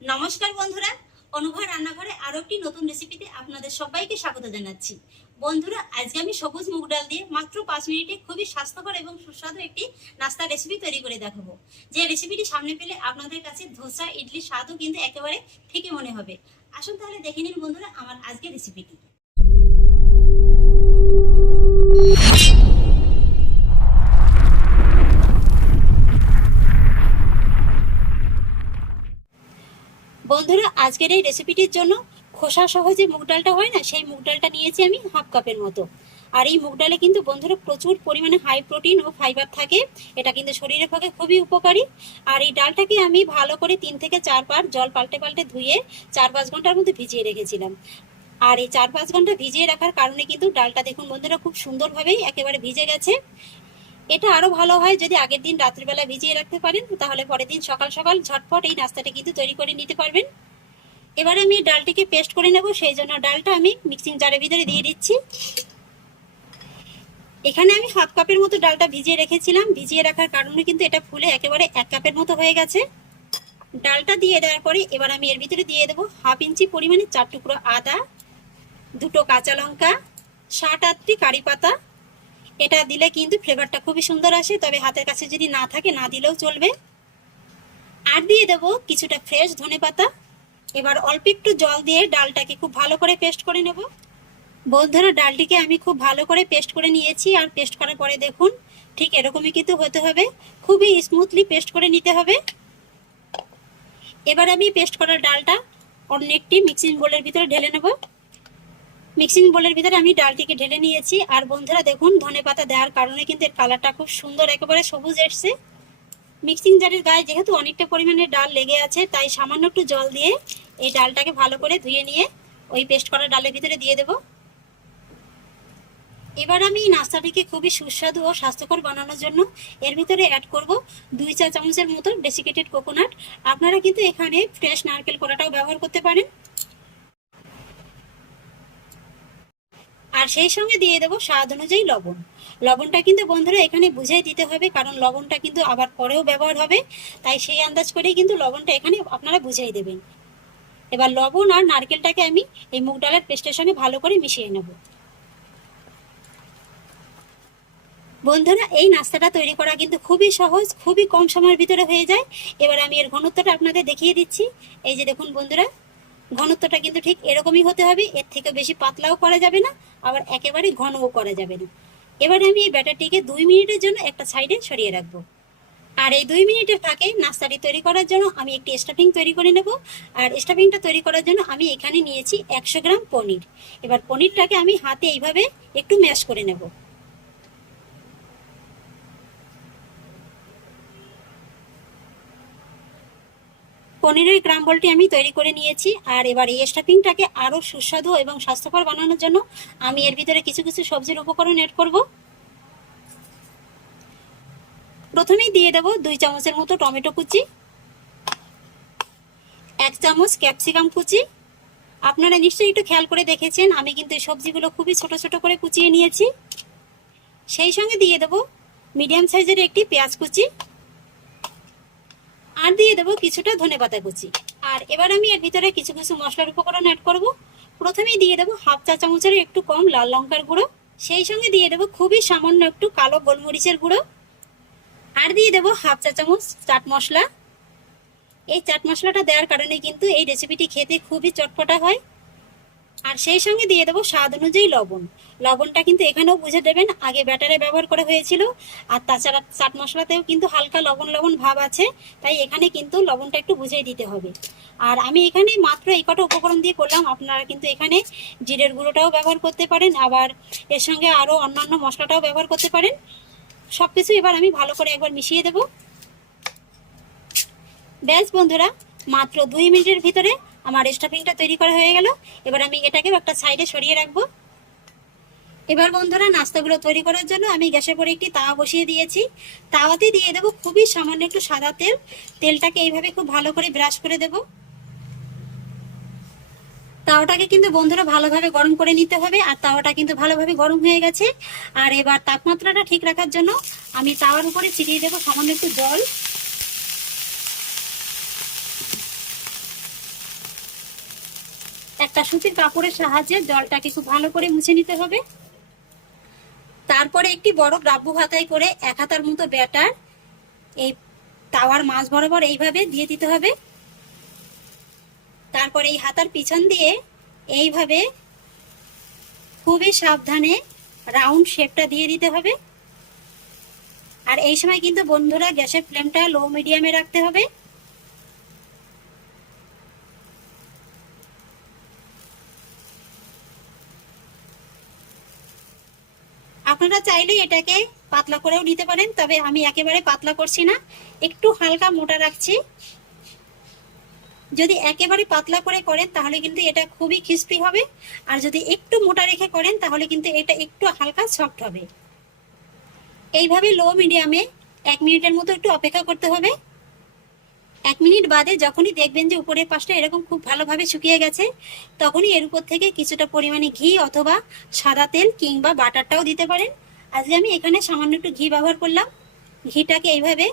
নমস্কার বন্ধুরা অনুভব রান্নাঘরে আরও একটি নতুন রেসিপিতে আপনাদের সবাইকে স্বাগত জানাচ্ছি। বন্ধুরা, আজকে আমি সবুজ মুগ ডাল দিয়ে মাত্র পাঁচ মিনিটে খুবই স্বাস্থ্যকর এবং সুস্বাদু একটি নাস্তা রেসিপি তৈরি করে দেখাবো। যে রেসিপিটি সামনে পেলে আপনাদের কাছে ধোসা, ইডলি, স্বাদও কিন্তু একেবারে ঠিকই মনে হবে। আসুন তাহলে দেখে নিন বন্ধুরা আমার আজকের রেসিপিটি আজকের এই রেসিপিটির জন্য খোসা সহ যে মুগ ডালটা হয় না, সেই মুগ ডালটা নিয়েছি আমি হাফ কাপের মতো। আর এই মুগ ডালে কিন্তু বন্ধুরা প্রচুর পরিমাণে হাই প্রোটিন ও ফাইবার থাকে। এটা কিন্তু শরীরের পক্ষে খুবই উপকারী। আর এই ডালটাকে আমি ভালো করে তিন থেকে চারবার জল পাল্টে পাল্টে ধুয়ে চার পাঁচ ঘণ্টার মধ্যে ভিজিয়ে রেখেছিলাম। আর এই চার পাঁচ ঘণ্টা ভিজিয়ে রাখার কারণে কিন্তু ডালটা দেখুন বন্ধুরা খুব সুন্দরভাবেই একেবারে ভিজে গেছে। এটা আরও ভালো হয় যদি আগের দিন রাত্রিবেলা ভিজিয়ে রাখতে পারেন, তাহলে পরের দিন সকাল সকাল ঝটপট এই নাস্তাটা কিন্তু তৈরি করে নিতে পারবেন। এবারে আমি ডালটিকে পেস্ট করে নেব, সেই জন্য ডালটা আমি মিক্সিং জারের ভিতরে দিয়ে দিচ্ছি। এখানে আমি হাফ কাপের মতো ডালটা ভিজিয়ে রেখেছিলাম। ভিজিয়ে রাখার কারণে কিন্তু এটা ফুলে একেবারে এক কাপের মতো হয়ে গেছে। ডালটা দিয়ে দেওয়ার পরে এবার আমি এর ভিতরে দিয়ে দেবো হাফ ইঞ্চি পরিমাণে চার টুকরো আদা, দুটো কাঁচা লঙ্কা, ষাট আটটি কারি পাতা। এটা দিলে কিন্তু ফ্লেভারটা খুবই সুন্দর আসে, তবে হাতের কাছে যদি না থাকে, না দিলেও চলবে। আর দিয়ে দেবো কিছুটা ফ্রেশ ধনে পাতা। এবার অল্প একটু জল দিয়ে ডালটাকে খুব ভালো করে পেস্ট করে নেব। বন্ধুরা, ডালটিকে আমি খুব ভালো করে পেস্ট করে নিয়েছি আর পেস্ট করার পরে দেখুন, ঠিক এরকমই কিন্তু হতে হবে। খুবই স্মুথলি পেস্ট করে নিতে হবে। এবার আমি পেস্ট করা ডালটা অন্য একটি মিক্সিং বোলের ভিতরে ঢেলে নেব। মিক্সিং বোলের ভিতরে আমি ডালটিকে ঢেলে নিয়েছি। আর বন্ধুরা, দেখুন ধনে পাতা দেওয়ার কারণে কিন্তু এর কালারটা খুব সুন্দর একেবারে সবুজ এসছে। মিক্সিং জারের গায়ে যেহেতু অনেকটা পরিমাণে ডাল লেগে আছে, তাই সামান্য একটু জল দিয়ে এই ডালটাকে ভালো করে ধুয়ে নিয়ে ওই পেস্ট করা ডালের ভিতরে দিয়ে দেব। এবার আমি নাস্তাটিকে খুবই সুস্বাদু ও স্বাস্থ্যকর বানানোর জন্য এর ভিতরে অ্যাড করব দুই চা চামচের মতো ডেসিকেটেড কোকোনাট আপনারা কিন্তু এখানে ফ্রেশ নারকেল কোড়াটাও ব্যবহার করতে পারেন। আর সেই সঙ্গে দিয়ে দেবো স্বাদ অনুযায়ী লবণ। লবণটা কিন্তু বন্ধুরা এখানে বুঝাই দিতে হবে, কারণ লবণটা কিন্তু আবার পরেও ব্যবহার হবে। তাই সেই আন্দাজ করেই কিন্তু লবণটা এখানে আপনারা বুঝাই দেবেন। এবার লবণ আর নারকেলটাকে আমি এই মুগ ডালের পেস্টের সঙ্গে ভালো করে মিশিয়ে নেব। বন্ধুরা, এই নাস্তাটা তৈরি করা কিন্তু খুবই সহজ, খুবই কম সময়ের ভিতরে হয়ে যায়। এবার আমি এর ঘনত্বটা আপনাদের দেখিয়ে দিচ্ছি। এই যে দেখুন বন্ধুরা ঘনত্বটা কিন্তু ঠিক এরকমই হতে হবে, এর থেকে বেশি পাতলাও করা যাবে না, আবার একেবারে ঘনও করা যাবে না। এবারে আমি এই ব্যাটারটিকে দুই মিনিটের জন্য একটা সাইডে সরিয়ে রাখব। আর এই দুই মিনিটের ফাঁকে নাস্তাটি তৈরি করার জন্য আমি একটি স্টাফিং তৈরি করে নেব। আর স্টাফিংটা তৈরি করার জন্য আমি এখানে নিয়েছি একশো গ্রাম পনির। এবার পনিরটাকে আমি হাতে এইভাবে একটু ম্যাশ করে নেব। পনিরের গ্রাম বলটি আমি তৈরি করে নিয়েছি, আর এবার এই স্টাফিংটাকে আরও সুস্বাদু এবং স্বাস্থ্যকর বানানোর জন্য আমি এর ভিতরে কিছু কিছু সবজির উপকরণ এড করব। প্রথমেই দিয়ে দেব দুই চামচের মতো টমেটো কুচি, এক চামচ ক্যাপসিকাম কুচি। আপনারা নিশ্চয়ই একটু খেয়াল করে দেখেছেন, আমি কিন্তু এই সবজিগুলো খুবই ছোট ছোট করে কুচিয়ে নিয়েছি। সেই সঙ্গে দিয়ে দেব মিডিয়াম সাইজের একটি পেঁয়াজ কুচি। আর দিয়ে দেবো কিছুটা ধনে পাতা কুচি। আর এবার আমি এর ভিতরে কিছু কিছু মশলার উপকরণ অ্যাড করব। প্রথমেই দিয়ে দেবো হাফ চা চামচের একটু কম লাল লঙ্কার গুঁড়ো। সেই সঙ্গে দিয়ে দেবো খুবই সামান্য একটু কালো গোলমরিচের গুঁড়ো। আর দিয়ে দেবো হাফ চা চামচ চাট মশলা। এই চাট মশলাটা দেওয়ার কারণে কিন্তু এই রেসিপিটি খেতে খুবই চটপটা হয়। আর সেই সঙ্গে দিয়ে দেবো স্বাদ অনুযায়ী লবণ। লবণটা কিন্তু এখানেও বুঝে দেবেন, আগে ব্যাটারে ব্যবহার করা হয়েছিল, আর তাছাড়া চাট মশলাতেও কিন্তু হালকা লবণ লবণ ভাব আছে, তাই এখানে কিন্তু লবণটা একটু বুঝিয়ে দিতে হবে। আর আমি এখানে মাত্র এই কটা উপকরণ দিয়ে করলাম, আপনারা কিন্তু এখানে জিরের গুঁড়োটাও ব্যবহার করতে পারেন, আবার এর সঙ্গে আরও অন্যান্য মশলাটাও ব্যবহার করতে পারেন। সব কিছু এবার আমি ভালো করে একবার মিশিয়ে দেব। ব্যাস বন্ধুরা, মাত্র দুই মিনিটের ভিতরে আমার স্টাফিংটা তৈরি করা হয়ে গেল। এবার আমি এটাকেও একটা সাইডে সরিয়ে রাখব। এবার বন্ধুরা, নাস্তাগুলো তৈরি করার জন্য আমি গ্যাসের পরে একটি তাওয়া বসিয়ে দিয়েছি। তাওয়াতে দিয়ে দেবো খুবই সামান্য একটু সাদা তেল। তেলটাকে এইভাবে খুব ভালো করে ব্রাশ করে দেব। তাওয়াটাকে কিন্তু বন্ধুরা ভালোভাবে গরম করে নিতে হবে, আর তাওয়াটা কিন্তু ভালোভাবে গরম হয়ে গেছে। আর এবার তাপমাত্রাটা ঠিক রাখার জন্য আমি তাওয়ার উপরে ছিটিয়ে দেবো সামান্য একটু জল। একটা সুতির কাপড়ের সাহায্যে জলটাকে খুব ভালো করে মুছে নিতে হবে। তারপরে একটি বড় গ্রাব্য হাতায় করে এক হাতার মতো ব্যাটার, এই তাওয়ার মাছ বরাবর এইভাবে দিয়ে দিতে হবে। তারপরে এই হাতার পিছন দিয়ে এইভাবে খুবই সাবধানে রাউন্ড শেপটা দিয়ে দিতে হবে। আর এই সময় কিন্তু বন্ধুরা গ্যাসের ফ্লেমটা লো মিডিয়ামে রাখতে হবে। আপনারা চাইলে এটাকে পাতলা করেও নিতে পারেন, তবে আমি একেবারে পাতলা করছি না। একটু হালকা মোটা রাখছি। যদি একেবারে পাতলা করে করেন, তাহলে কিন্তু এটা খুবই ক্রিস্পি হবে। আর যদি একটু মোটা রেখে করেন, তাহলে কিন্তু এটা একটু হালকা সফট হবে। এইভাবে লো মিডিয়ামে এক মিনিটের মতো একটু অপেক্ষা করতে হবে। এক মিনিট বাদে যখনই দেখবেন যে উপরের পাশটা এরকম খুব ভালোভাবে শুকিয়ে গেছে, তখনই এর উপর থেকে কিছুটা পরিমাণে ঘি অথবা সাদা তেল কিংবা বাটারটাও দিতে পারেন। আজকে আমি এখানে সামান্য একটু ঘি ব্যবহার করলাম। ঘিটাকে এইভাবে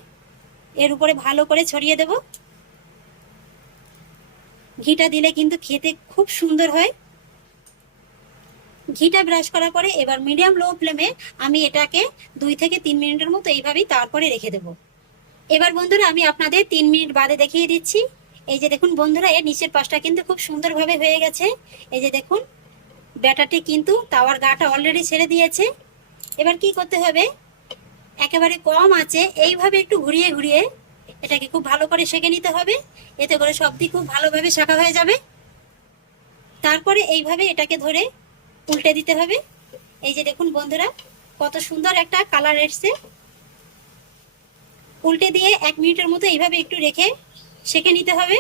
এর উপরে ভালো করে ছড়িয়ে দেব। ঘিটা দিলে কিন্তু খেতে খুব সুন্দর হয়। ঘিটা ব্রাশ করার পরে এবার মিডিয়াম লো ফ্লেমে আমি এটাকে দুই থেকে তিন মিনিটের মতো এইভাবেই তারপরে রেখে দেবো। এবার বন্ধুরা আমি আপনাদের তিন মিনিট বাদে দেখিয়ে দিচ্ছি। এই যে দেখুন বন্ধুরা, এর নিচের পাশটা কিন্তু খুব সুন্দরভাবে হয়ে গেছে। এই যে দেখুন, ব্যাটারটি কিন্তু তাওয়ার গাটা অলরেডি ছেড়ে দিয়েছে। এবার কি করতে হবে? একেবারে কম আছে, এইভাবে একটু ঘুরিয়ে ঘুরিয়ে এটাকে খুব ভালো করে সেঁকে নিতে হবে। এতে করে সব দিক খুব ভালোভাবে শাখা হয়ে যাবে। তারপরে এইভাবে এটাকে ধরে উল্টে দিতে হবে। এই যে দেখুন বন্ধুরা, কত সুন্দর একটা কালার এসছে। উল্টে দিয়ে এক মিনিটের মতো এইভাবে একটু রেখে সেঁকে নিতে হবে।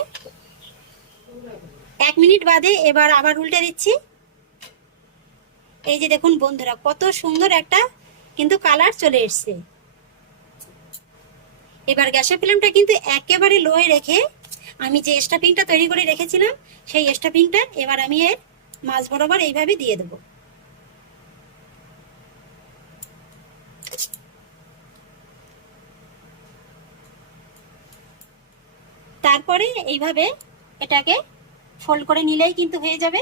এক মিনিট বাদে এবার আবার উল্টে দিচ্ছি। এই যে দেখুন বন্ধুরা, কত সুন্দর একটা কিন্তু কালার চলে এসছে। এবার গ্যাসের ফ্লেমটা কিন্তু একেবারে লোয়ে রেখে আমি যে স্টাফিংটা তৈরি করে রেখেছিলাম, সেই স্টাফিংটা এবার আমি এর মাছ বরাবর এইভাবে দিয়ে দেবো। তারপরে এইভাবে এটাকে ফোল্ড করে নিলেই কিন্তু হয়ে যাবে।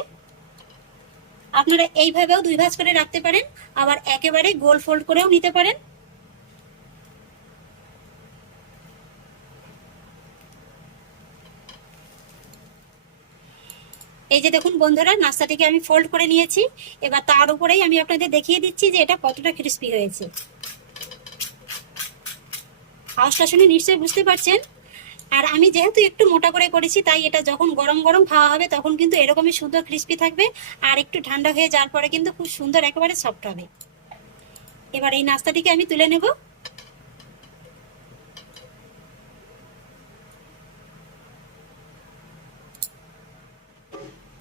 আপনারা এইভাবেও দুই ভাঁজ করে রাখতে পারেন, আবার একেবারে গোল ফোল্ড করেও নিতে পারেন। এই যে দেখুন বন্ধুরা, নাস্তাটিকে আমি ফোল্ড করে নিয়েছি। এবার তার উপরেই আমি আপনাদের দেখিয়ে দিচ্ছি যে এটা কতটা ক্রিস্পি হয়েছে। আওয়াজটা শুনে নিশ্চয়ই বুঝতে পারছেন আর আমি যেহেতু একটু মোটা করে করেছি, তাই এটা যখন গরম গরম খাওয়া হবে তখন কিন্তু এরকমই সুন্দর ক্রিস্পি থাকবে আর একটু ঠান্ডা হয়ে যাওয়ার পরে কিন্তু খুব সুন্দর একেবারে সফট হবে। এবার এই নাস্তাটিকে আমি তুলে নেব।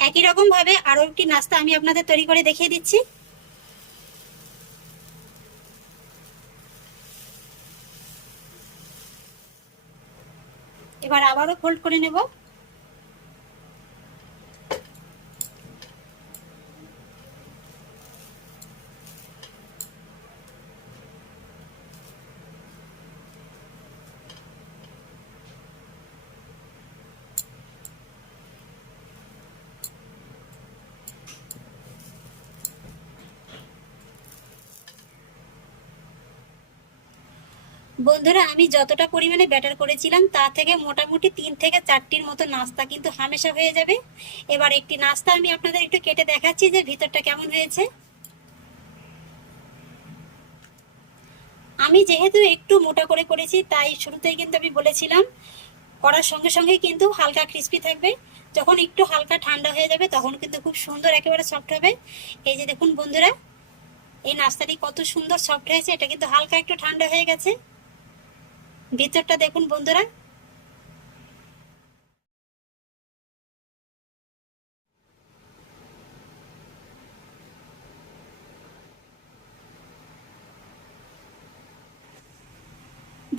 একই রকম ভাবে আরও একটি নাস্তা আমি আপনাদের তৈরি করে দেখিয়ে দিচ্ছি। এবার আবারও ফোল্ড করে নেব। বন্ধুরা, আমি যতটা পরিমাণে ব্যাটার করেছিলাম, তা থেকে মোটামুটি তিন থেকে চারটির মতো নাস্তা কিন্তু হামেশা হয়ে যাবে। এবার একটি নাস্তা আমি আপনাদের একটু কেটে দেখাচ্ছি যে ভিতরটা কেমন হয়েছে। আমি যেহেতু একটু মোটা করে করেছি, তাই শুরুতেই কিন্তু আমি বলেছিলাম, করার সঙ্গে সঙ্গে কিন্তু হালকা ক্রিস্পি থাকবে। যখন একটু হালকা ঠান্ডা হয়ে যাবে, তখন কিন্তু খুব সুন্দর একেবারে সফট হবে। এই যে দেখুন বন্ধুরা, এই নাস্তাটি কত সুন্দর সফট হয়েছে, এটা কিন্তু হালকা একটু ঠান্ডা হয়ে গেছে। ভিতরটা দেখুন, বন্ধুরা।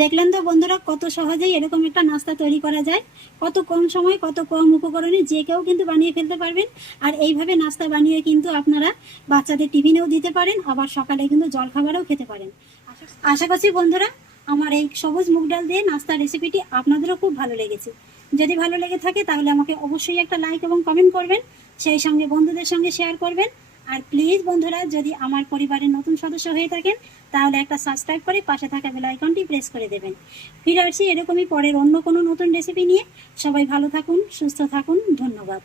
দেখলেন তো বন্ধুরা, কত সহজেই এরকম একটা নাস্তা তৈরি করা যায়। কত কম সময়, কত কম উপকরণে যে কেউ কিন্তু বানিয়ে ফেলতে পারবেন। আর এইভাবে নাস্তা বানিয়ে কিন্তু আপনারা বাচ্চাদের টিফিনেও দিতে পারেন, আবার সকালে কিন্তু জলখাবারও খেতে পারেন। আশা করছি বন্ধুরা আমার এই সবুজ মুগ ডাল দিয়ে নাস্তার রেসিপিটি আপনাদেরও খুব ভালো লেগেছে। যদি ভালো লেগে থাকে, তাহলে আমাকে অবশ্যই একটা লাইক এবং কমেন্ট করবেন, সেই সঙ্গে বন্ধুদের সঙ্গে শেয়ার করবেন। আর প্লিজ বন্ধুরা, যদি আমার পরিবারের নতুন সদস্য হয়ে থাকেন, তাহলে একটা সাবস্ক্রাইব করে পাশে থাকা বেল আইকনটি প্রেস করে দেবেন। ফিরে আসছি এরকমই পরের অন্য কোনো নতুন রেসিপি নিয়ে। সবাই ভালো থাকুন, সুস্থ থাকুন, ধন্যবাদ।